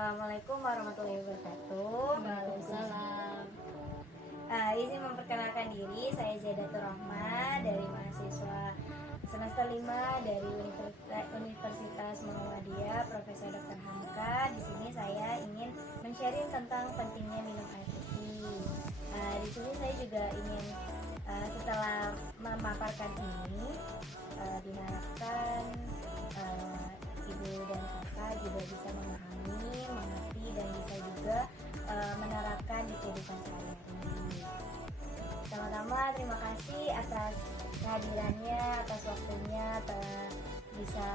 Assalamualaikum warahmatullahi wabarakatuh. Waalaikumsalam. Izin memperkenalkan diri, saya Zaidatul Rahma dari mahasiswa semester 5 dari Universitas Muhammadiyah Profesor Dr. Hamka. Di sini saya ingin men-sharing tentang pentingnya minum air putih. Di sini saya juga ingin setelah memaparkan ini diharapkan ibu dan kakak juga bisa memahami, mengerti, dan bisa juga menerapkan di kehidupan sehari-hari. Pertama-tama terima kasih atas kehadirannya, atas waktunya telah bisa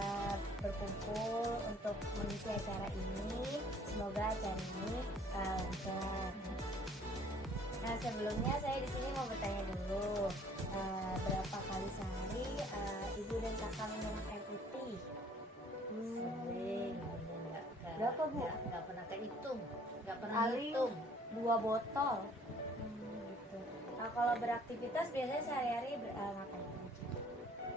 berkumpul untuk mengisi acara ini. Semoga acara ini lancar. Nah, sebelumnya saya di sini mau bertanya dulu, berapa kali sehari ibu dan kakak minum air putih? Sering, Berapa, Bu? Nggak pernah kehitung, nggak pernah Kali hitung. 2 botol. Gitu. Nah, kalau beraktivitas biasanya sehari-hari ngapain aja?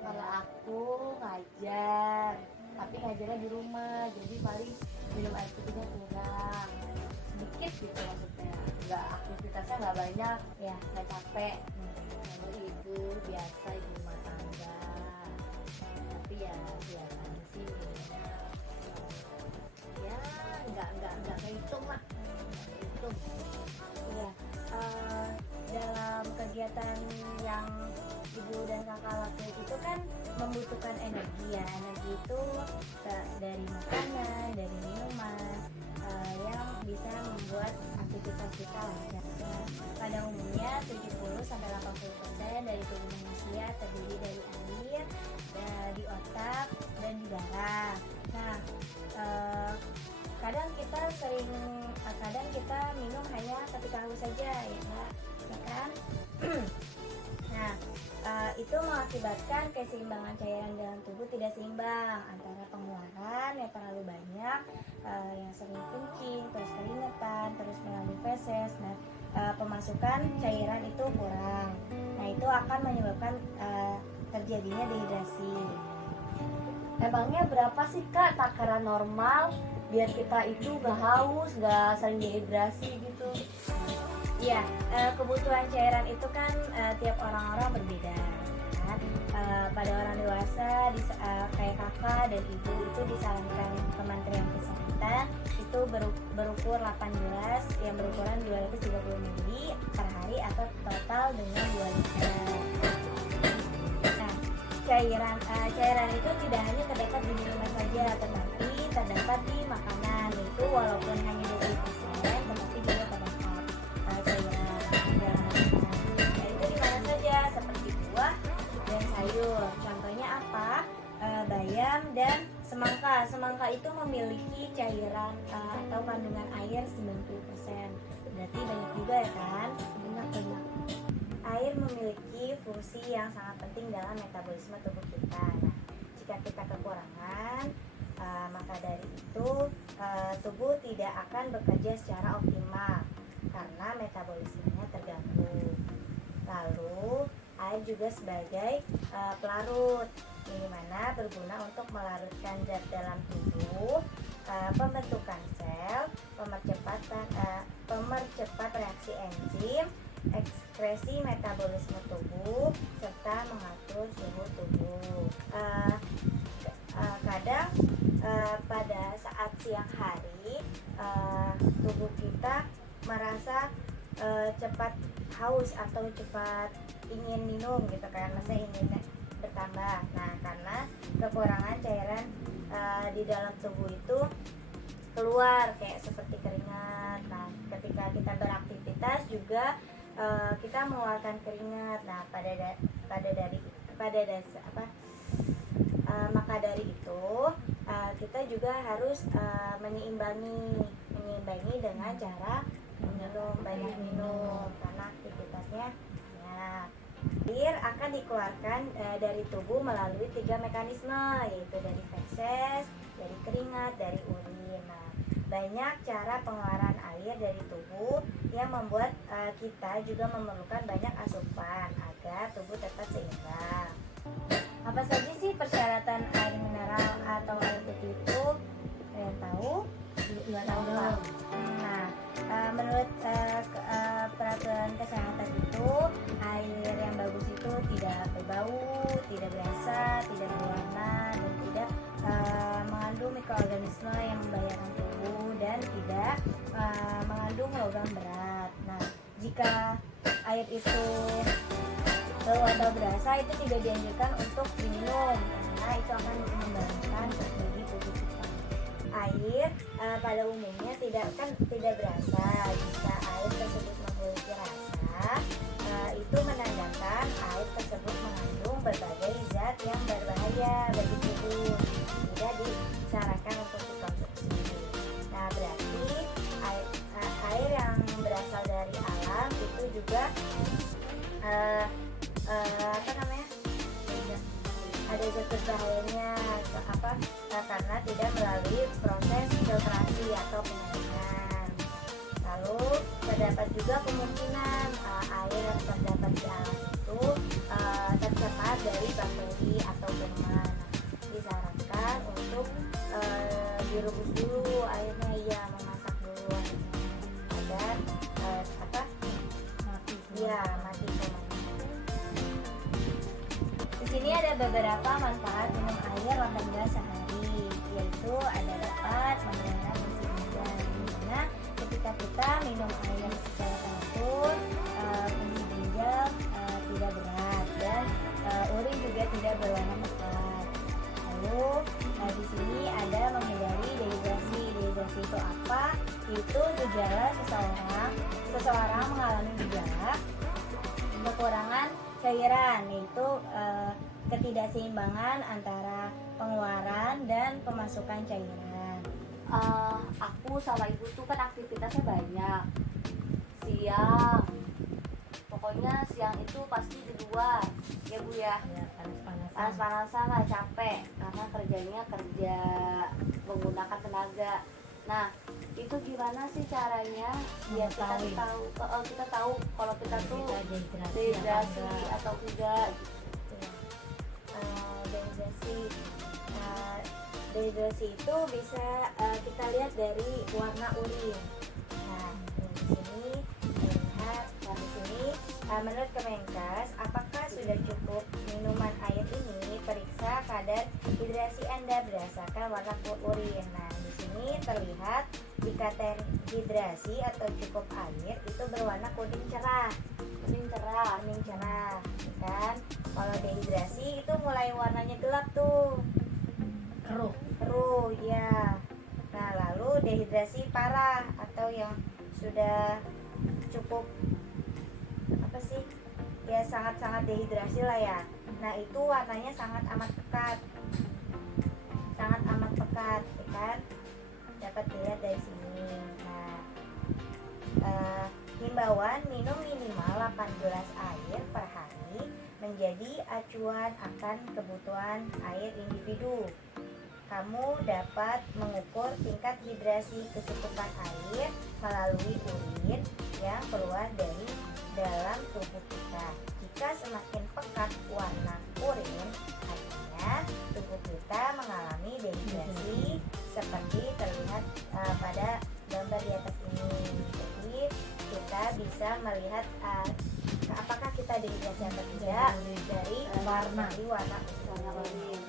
Kalau aku ngajar, tapi ngajarnya di rumah, jadi paling minum air putihnya kurang, sedikit gitu maksudnya. Nggak, aktivitasnya nggak banyak, ya nggak capek. Kalau ibu biasa ibu rumah tangga, tapi ya biasanya sih minumnya, ya nggak kehitung lah, nggak kehitung. Iya, dalam kegiatan yang ibu dan kakak lakukan itu kan membutuhkan energi ya. Energi itu dari makanan, dari minuman yang bisa membuat aktivitas kita lancar. Nah, pada umumnya 70-80% dari tubuh manusia terdiri dari air, di otak, dan di darah. Nah, kadang kita minum hanya ketika haus saja, ya kan? Nah, itu mengakibatkan keseimbangan cairan dalam tubuh tidak seimbang antara pengeluaran yang terlalu banyak, yang sering kencing, terus keringetan, terus melalui feses. Nah, pemasukan cairan itu kurang. Nah, itu akan menyebabkan terjadinya dehidrasi. Emangnya berapa sih Kak takaran normal biar kita itu gak haus, gak sering dehidrasi gitu? Iya, kebutuhan cairan itu kan tiap orang-orang berbeda kan? Pada orang dewasa kayak kakak dan ibu itu disarankan Kementerian Kesehatan itu berukur 8 gelas yang berukuran 230 ml per hari atau total dengan 2 liter. Nah, cairan itu tidak hanya terdapat di minuman saja, tetapi terdapat di makanan, itu walaupun hanya 20%, tetapi juga terdapat cairan dalam makanan. Nah, itu di mana saja, seperti buah dan sayur. Contohnya apa? Bayam dan semangka. Semangka itu memiliki cairan atau kandungan air 90%. Berarti banyak juga ya kan? Banyak. Air memiliki fungsi yang sangat penting dalam metabolisme tubuh kita. Nah, jika kita kekurangan, maka dari itu tubuh tidak akan bekerja secara optimal karena metabolismenya terganggu. Lalu, air juga sebagai pelarut, di mana berguna untuk melarutkan zat dalam tubuh, pembentukan sel, pemercepat reaksi enzim, ekskresi metabolisme tubuh, serta mengatur suhu tubuh. Kadang pada saat siang hari tubuh kita merasa cepat haus atau cepat ingin minum gitu kan, masa ingin bertambah. Nah, karena kekurangan cairan di dalam tubuh itu keluar kayak seperti keringat. Nah, ketika kita beraktivitas juga kita mengeluarkan keringat. Nah, maka dari itu kita juga harus menyeimbangi dengan cara banyak minum karena aktivitasnya banyak. Air akan dikeluarkan dari tubuh melalui 3 mekanisme, yaitu dari feses, dari keringat, dari urin. Nah, banyak cara pengeluaran air dari tubuh yang membuat kita juga memerlukan banyak asupan agar tubuh tetap seimbang. Apa saja sih persyaratan air mineral atau air putih itu? Kalian tahu? nggak tahu dong. Nah, menurut peraturan kesehatan itu air yang bagus itu tidak berbau, tidak berasa, tidak berwarna, dan tidak mengandung mikroorganisme yang membahayakan tubuh dan tidak mengandung logam berat. Nah, jika air itu bau atau berasa itu tidak dianjurkan untuk diminum karena itu akan membahayakan bagi tubuh kita. Air pada umumnya tidak berasa. Jika air tersebut memiliki rasa, itu menandakan air tersebut mengandung berbagai zat yang berbahaya bagi tubuh, tidak disarankan untuk dikonsumsi. Nah, berarti air yang berasal dari alam itu juga ada zat berbahayanya karena tidak melalui proses filtrasi atau penyaringan. Lalu terdapat juga kemungkinan air yang terdapat di alam itu tercemar dari bakteri atau kuman. Disarankan untuk direbus dulu airnya, ya memasak dulu airnya agar mati kuman. Di sini ada beberapa manfaat minum air 8 gelas sehari, yaitu ada dapat memelihara fungsi ginjal. Dimana ketika kita minum air secara teratur, fungsi ginjal tidak berat dan urin juga tidak berwarna pekat. Lalu di sini ada menghindari dehidrasi. Dehidrasi itu apa? Itu gejala seseorang mengalami gejala kekurangan cairan, yaitu ketidakseimbangan antara pengeluaran dan pemasukan cairan. Aku sama ibu tuh kan aktivitasnya banyak. Siang, pokoknya siang itu pasti di luar, ya Bu ya. Panas-panasan lah, capek karena kerjanya kerja menggunakan tenaga. Nah, itu gimana sih caranya biar kita tahu kalau kita tuh dehidrasi atau tidak gitu. Dehidrasi itu bisa kita lihat dari warna urin. Nah, di sini menurut Kemenkes, apakah sudah cukup minuman air ini? Periksa kadar hidrasi Anda berdasarkan warna urin. Nah, di sini terlihat jika terhidrasi atau cukup air itu berwarna kuning cerah, kan? Kalau dehidrasi itu mulai warnanya gelap tuh, keruh, ya. Nah, lalu dehidrasi parah atau yang sudah cukup sangat-sangat dehidrasi lah ya. Nah, itu warnanya sangat amat pekat, ya kan? Dapat dilihat dari sini. Nah, himbauan minum minimal 8 gelas air per hari menjadi acuan akan kebutuhan air individu. Kamu dapat mengukur tingkat hidrasi kecukupan air melalui urin yang keluar dari dalam tubuh kita. Jika semakin pekat warna urin, artinya tubuh kita mengalami dehidrasi seperti terlihat pada gambar di atas ini. Jadi kita bisa melihat apakah kita dehidrasi atau tidak dari warna urin.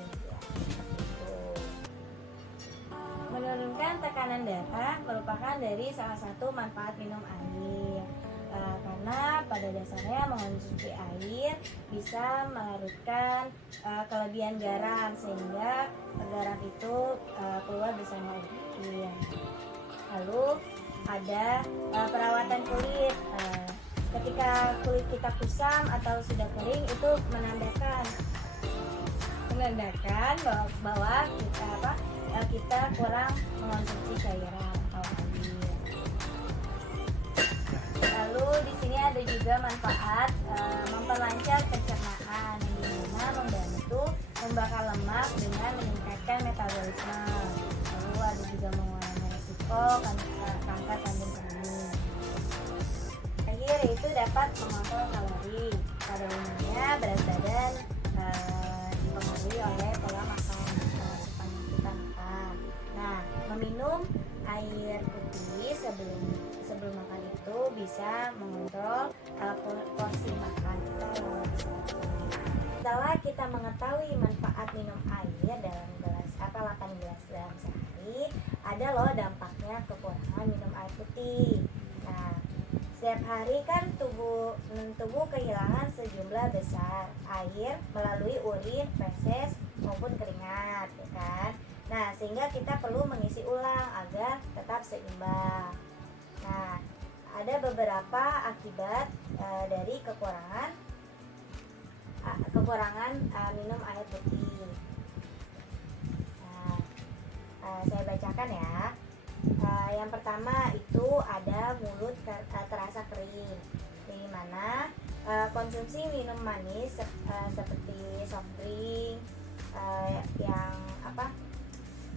Menurunkan tekanan darah merupakan dari salah satu manfaat minum air. Karena pada dasarnya mengonsumsi air bisa melarutkan kelebihan garam sehingga garam itu keluar bersama urin. Lalu ada perawatan kulit. Ketika kulit kita kusam atau sudah kering itu menandakan bahwa kita kurang mengonsumsi cairan atau air. Lalu di sini ada juga manfaat memperlancar pencernaan, yang dimana membantu membakar lemak dengan meningkatkan metabolisme. Lalu ada juga mengurangi risiko kanker kandung kemih. Akhir itu dapat mengontrol kalori. Pada umumnya berat badan dipengaruhi oleh pola makan sepanjang kita makan. Nah, meminum air putih sebelum makan itu bisa mengontrol porsi makan kita yang lebih sedikit. Setelah kita mengetahui manfaat minum air dalam gelas 8 gelas dalam sehari, ada loh dampaknya kekurangan minum air putih. Nah, setiap hari kan tubuh kehilangan sejumlah besar air melalui urin, feses maupun keringat, ya kan? Nah, sehingga kita perlu mengisi ulang agar tetap seimbang. Nah, ada beberapa akibat dari kekurangan minum air putih. Nah, saya bacakan ya. Yang pertama itu ada mulut terasa kering, di mana konsumsi minum manis seperti soft drink, yang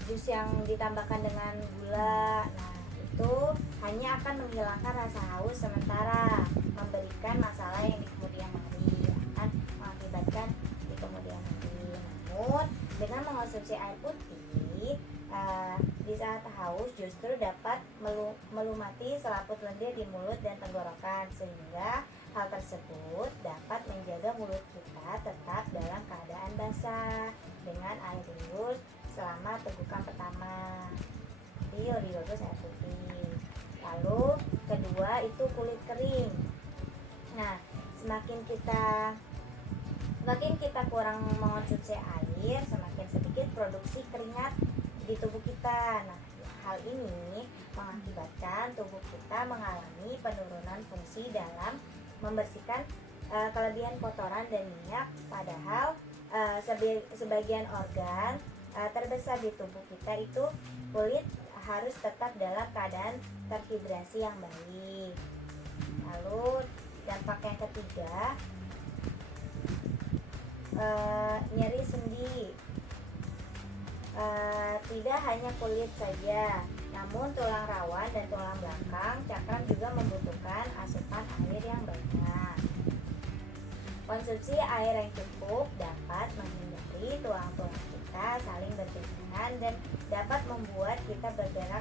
jus yang ditambahkan dengan gula, nah itu hanya akan menghilangkan rasa haus sementara, memberikan masalah yang di kemudian hari, akan mengakibatkan di kemudian hari. Namun dengan mengonsumsi air putih di saat haus justru dapat melumati selaput lendir di mulut dan tenggorokan, sehingga hal tersebut dapat menjaga mulut kita tetap dalam keadaan basah dengan air liur selama tegukan pertama. Jadi lebih bagus air putih. Lalu kedua itu kulit kering. Nah, semakin kita kurang mengonsumsi air, semakin sedikit produksi keringat di tubuh kita. Nah, hal ini mengakibatkan tubuh kita mengalami penurunan fungsi dalam membersihkan kelebihan kotoran dan minyak. Padahal sebagian organ terbesar di tubuh kita itu kulit harus tetap dalam keadaan terhidrasi yang baik. Lalu dampak yang ketiga, nyeri sendi. Tidak hanya kulit saja, namun tulang rawan dan tulang belakang cakram juga membutuhkan asupan air yang banyak. Konsumsi air yang cukup dapat menghindari tulang-tulang kita saling bertentangan dan dapat membuat kita bergerak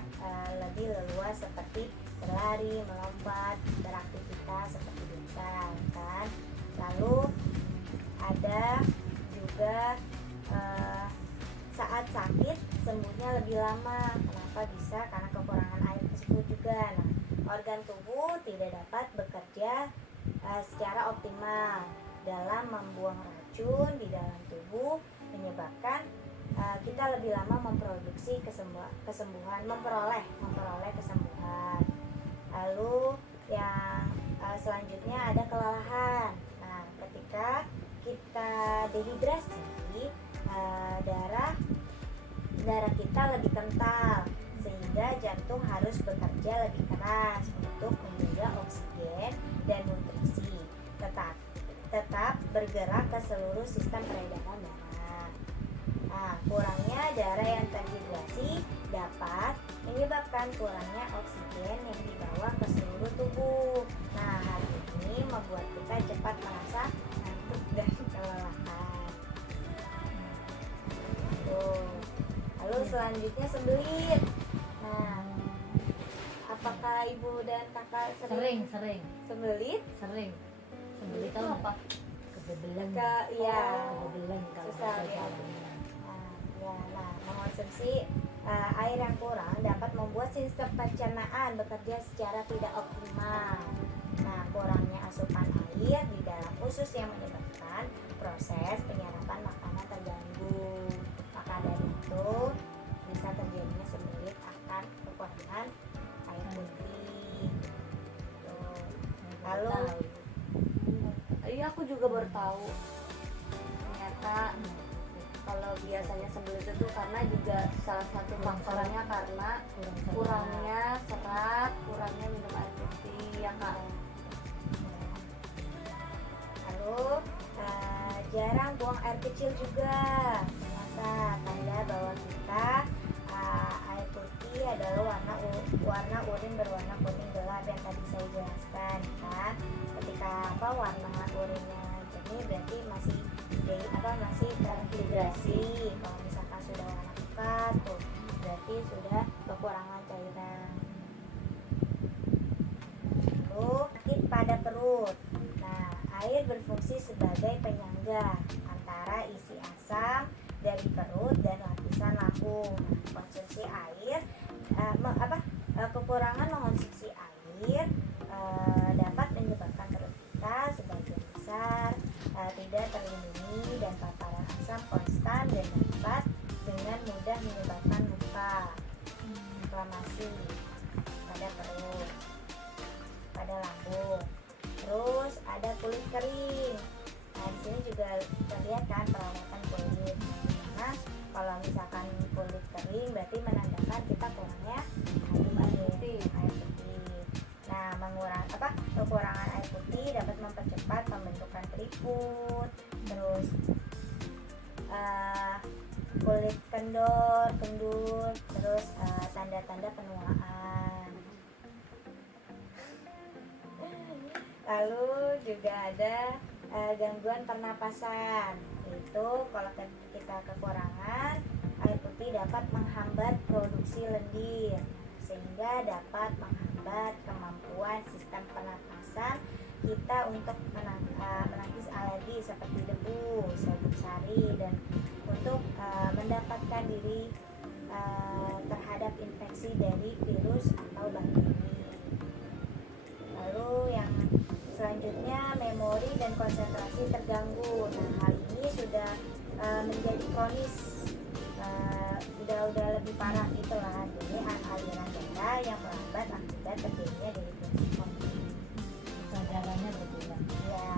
lebih leluas seperti berlari, melompat, beraktivitas seperti biasa, kan? Lalu ada juga saat sakit sembuhnya lebih lama. Kenapa bisa? Karena kekurangan air tersebut juga. Nah, organ tubuh tidak dapat bekerja secara optimal dalam membuang racun di dalam tubuh, menyebabkan kita lebih lama memperoleh kesembuhan. Lalu yang selanjutnya ada kelelahan. Nah, ketika kita dehidrasi, darah kita lebih kental, sehingga jantung harus bekerja lebih keras untuk menjaga oksigen dan nutrisi tetap bergerak ke seluruh sistem peredaran darah. Nah, kurangnya darah yang terhidrasi dapat menyebabkan kurangnya oksigen yang dibawa ke seluruh tubuh. Nah, hal ini membuat kita cepat merasa ngantuk dan kelelahan. Lalu selanjutnya sembelit. Nah, apakah ibu dan kakak sering sembelit? Sering Itu apa? kebebelan Kebebelan kalau susah ya. Nah, mengonsumsi air yang kurang dapat membuat sistem pencernaan bekerja secara tidak optimal. Nah, kurangnya asupan air di dalam usus yang menyebabkan proses penyerapan makanan terganggu. Maka dari itu bisa terjadinya sembelit akan kekurangan air putih. Lalu Iya, aku juga baru tahu. Ternyata kalau biasanya sembelit itu karena juga salah satu faktornya karena kurangnya serat, kurangnya minum air putih, ya Kak. Lalu jarang buang air kecil juga. Ternyata tanda bahwa kita air putih adalah warna urin berwarna kuning gelap yang tadi saya jelaskan, kan? Ketika warna urinnya jernih berarti masih terhidrasi. Kalau misalkan sudah warna pekat tuh berarti sudah kekurangan cairan. Lalu sakit pada perut. Nah, air berfungsi sebagai penyangga antara isi asam dari perut dan lapisan lambung. Konsumsi air, kekurangan mengonsumsi air dapat menyebabkan perut kita sebagian besar tidak terlindungi dan paparan asam konstan dan dapat dengan mudah menyebabkan luka, inflamasi pada perut, pada lambung. Terus ada kulit kering. Nah, di sini juga terlihat kan perawatan kulit. Nah, kalau misalkan kulit kering berarti menandakan kita kurangnya air putih. Nah, kekurangan air putih dapat mempercepat pembentukan keriput. Terus kulit kendor, kendur, terus tanda-tanda penuaan. Lalu juga ada gangguan pernapasan. Itu kalau kita kekurangan air putih dapat menghambat produksi lendir sehingga dapat menghambat kemampuan sistem pernapasan kita untuk menangkis alergi seperti debu, sabuk sari, dan untuk mendapatkan diri terhadap infeksi dari virus atau bakteri. Lalu yang selanjutnya memori dan konsentrasi terganggu. Nah, hal ini sudah menjadi kronis, udah lebih parah gitu lah. Jadi aliran darah yang melambat akibat terjadinya dehidrasi kronis. Kesadarannya berkurang. Ya,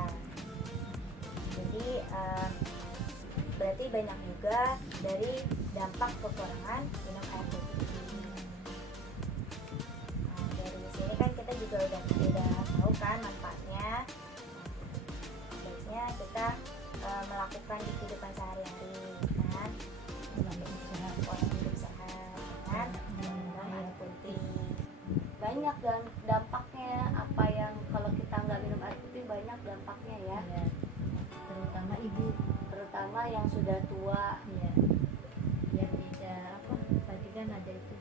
jadi berarti banyak juga dari dampak kekurangan minum air putih. Nah, dari sini kan kita juga udah tahu kan manfaatnya. Baiknya kita melakukan di kehidupan sehari-hari kan, pola hidup sehat kan, minum air putih. Banyak dan dampaknya, apa yang kalau kita nggak minum air putih banyak dampaknya ya. Ya, terutama ibu, Terutama yang sudah tua. ya, biar tidak tadi kan ada itu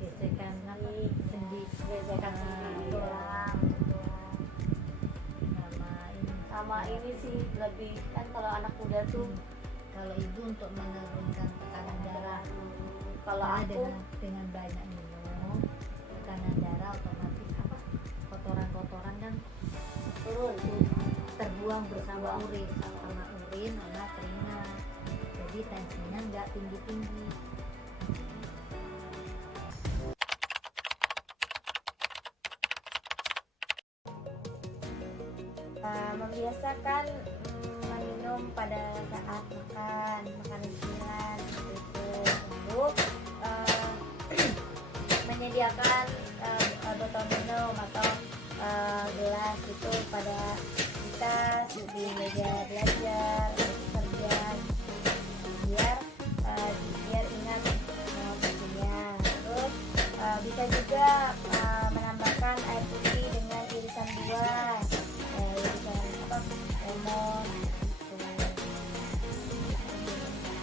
gesekan sendi, Gesekan sendi, Tulang. Sama ini sih lebih kan kalau anak muda tuh kalau ibu untuk menurunkan tekanan darah. kalau Karena aku dengan banyak minum tekanan darah otomatis kotoran-kotoran kan turun terbuang bersama Terbuang. urin sama urin sama keringat, jadi tensinya nggak tinggi-tinggi. Membiasakan meminum pada saat makan cemilan gitu. Lalu menyediakan botol minum atau gelas itu pada kita di meja belajar, kerja, biar ingat pastinya. Terus bisa juga menambahkan air putih dengan irisan buah, lemon,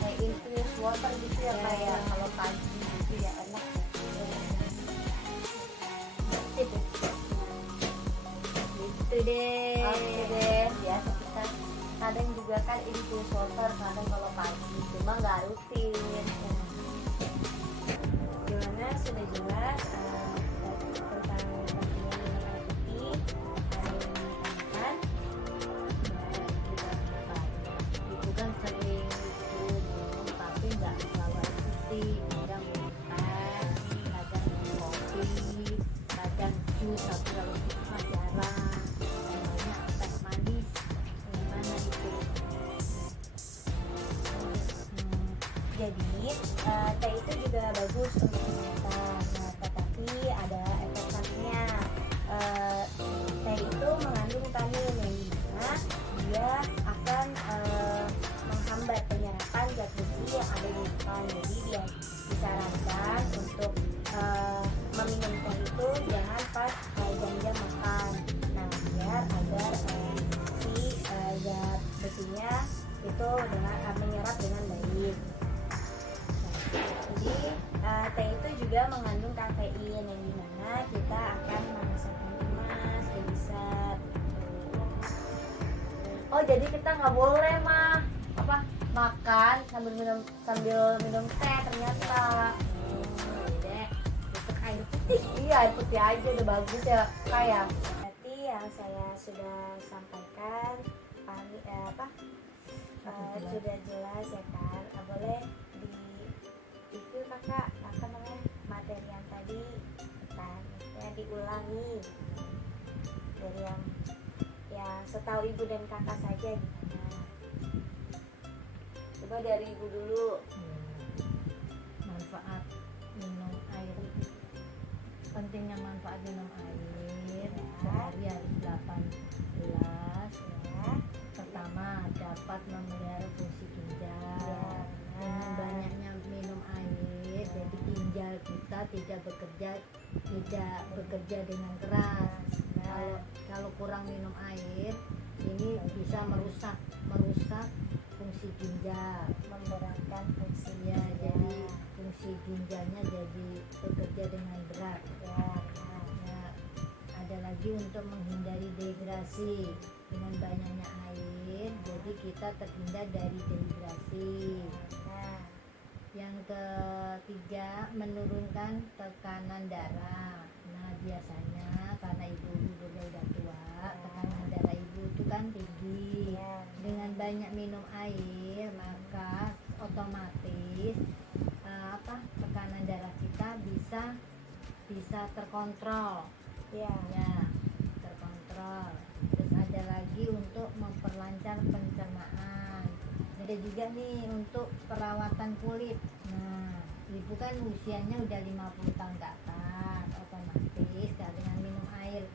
kayak infused water gitu ya, Ya, kayak ya. kalau pagi gitu ya enak. Gitu deh. Oke deh, biasa kita kadang juga kan infused water kadang kalau pagi, cuma nggak rutin. Gimana sudah jelas tentang pentingnya minum air putih dan makan. Itu kan sering minum tapi nggak selalu air putih, kadang minum teh, kadang minum kopi, kadang jus, tapi kalau jus mah jarang, dan banyak teh manis. Gimana itu? Jadi teh itu juga bagus untuk kesehatan. Nah, tetapi ada efek sampingnya. Teh itu mengandung tanin yang dimana dia akan menghambat penyerapan zat besi yang ada di ikan. Jadi dia disarankan untuk meminum teh itu jangan pas jam-jam makan. Nah, biar agar si zat besinya itu menyerap dengan baik. Jadi teh itu juga mengandung kafein yang dimana kita akan merasakan emas, gelisah. Oh jadi kita nggak boleh mah makan sambil minum teh ternyata. Dek, besok air putih. Iya air putih aja udah bagus ya kayak. Berarti yang saya sudah sampaikan sudah jelas ya kan. Boleh di review kakak materi yang tadi kan, ya diulangi dari yang setahu ibu dan kakak saja gimana. Coba dari ibu dulu. Manfaat minum air, pentingnya manfaat minum air sehari harus 18 ya. Pertama, dapat memelihara fungsi ginjal. Dengan banyaknya minum air, jadi ginjal kita tidak bekerja dengan keras. Kalau kurang minum air, ini bisa merusak fungsi ginjal, Memberatkan fungsi ya. Jadi fungsi ginjalnya jadi bekerja dengan berat ya. Ada lagi untuk menghindari dehidrasi. Dengan banyaknya air, jadi kita terhindar dari dehidrasi. Yang ketiga, menurunkan tekanan darah. Nah, biasanya karena ibu udah tua, tekanan darah ibu itu kan tinggi. Dengan banyak minum air, maka otomatis tekanan darah kita bisa terkontrol. Ya, terkontrol. Terus ada lagi untuk memperlancar pencernaan. Ada juga nih untuk perawatan kulit. Nah, ibu kan usianya udah 50 tahun ke atas, otomatis dengan minum air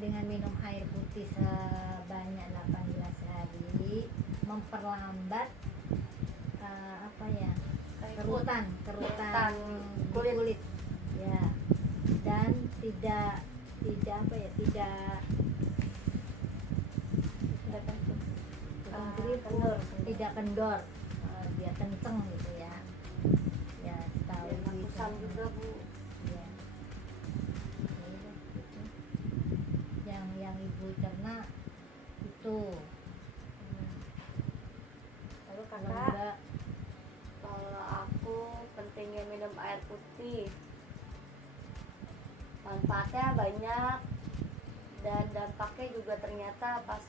dengan minum air putih sebanyak 18 hari memperlambat kerutan kulit ya, dan tidak kendor, dia kenceng gitu ya. Ya, tahu Bagusan juga bu. ya. Yang ibu cerna itu. Lalu Kalau kakak enggak, Kalau aku pentingnya minum air putih, manfaatnya banyak dan dampaknya juga ternyata pas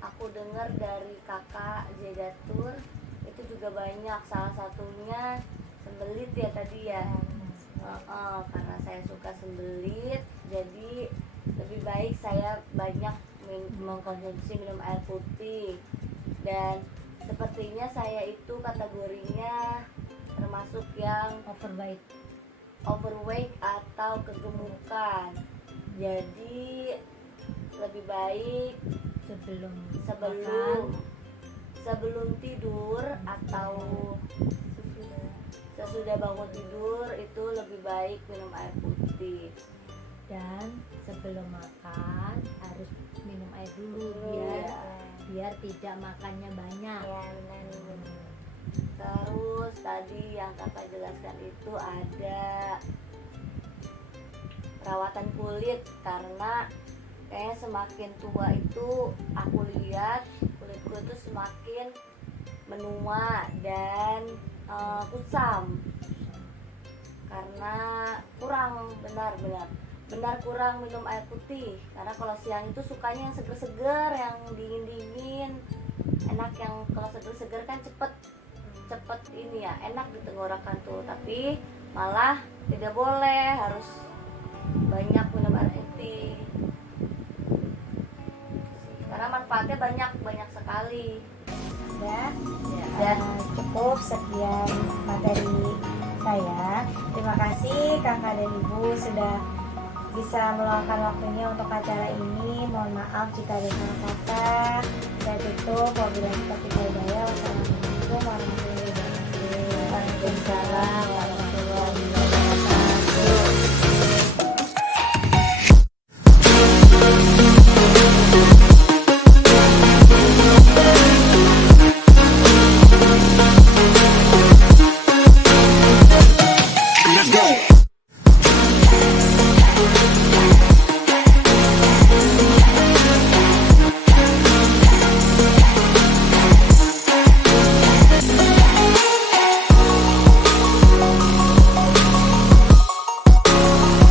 aku dengar dari kakak Zedatur itu juga banyak. Salah satunya sembelit ya tadi ya. Karena saya suka sembelit, jadi lebih baik saya banyak mengkonsumsi minum air putih. Dan sepertinya saya itu kategorinya termasuk yang overweight atau kegemukan. Jadi lebih baik sebelum tidur atau sesudah bangun tidur itu lebih baik minum air putih. dan sebelum makan harus minum air dulu biar tidak makannya banyak. Terus tadi yang kakak jelaskan itu ada perawatan kulit, karena kayaknya semakin tua itu aku lihat kulitku itu semakin menua dan kusam karena benar kurang minum air putih. Karena kalau siang itu sukanya yang seger-seger, yang dingin-dingin enak. Yang kalau seger-seger kan cepet ini ya, enak di tenggorokan tuh. Tapi malah tidak boleh, harus banyak minum air putih karena manfaatnya banyak sekali. Dan cukup sekian materi saya. Terima kasih kakak dan ibu sudah bisa meluangkan waktunya untuk acara ini. Mohon maaf jika ada salah kata. Saya tutup. Wabillahi taufiq wal hidayah. Wassalamualaikum warahmatullahi wabarakatuh. Waalaikumsalam warahmatullahi wabarakatuh.